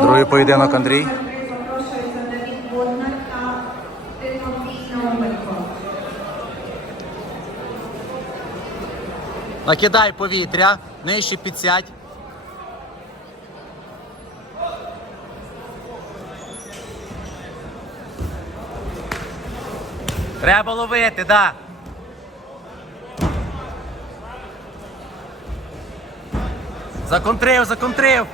Другий поєдинок, Андрій. Накидай повітря, нижче підсядь. Треба ловити, да. Законтрив, законтрив.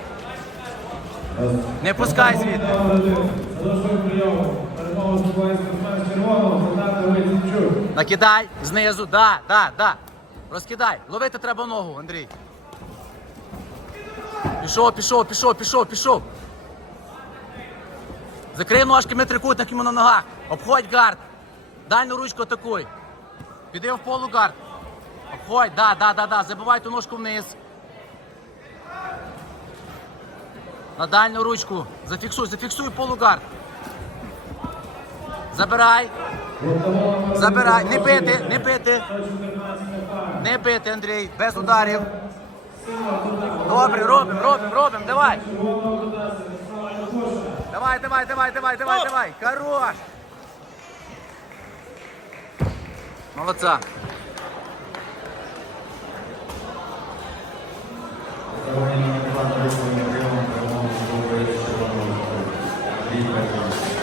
Не пускай звідти. Накидай знизу, да, да, да. Розкидай. Ловити треба ногу, Андрій. Пішов, пішов, пішов, пішов, пішов. Закрий ножками трикутник йому на ногах. Обходь гард. Дальню ручку атакуй. Піди в полу гард. Обходь, да, да, да, да. Забивай ту ножку вниз. На дальню ручку. Зафіксуй, зафіксуй полугард. Забирай. Забирай. Не бити, не бити. Не бити, Андрій. Без ударів. Добре, робимо, робимо, робимо. Давай. Давай, давай, давай, давай, давай, давай. Хорош. Молодца. Сьогодні на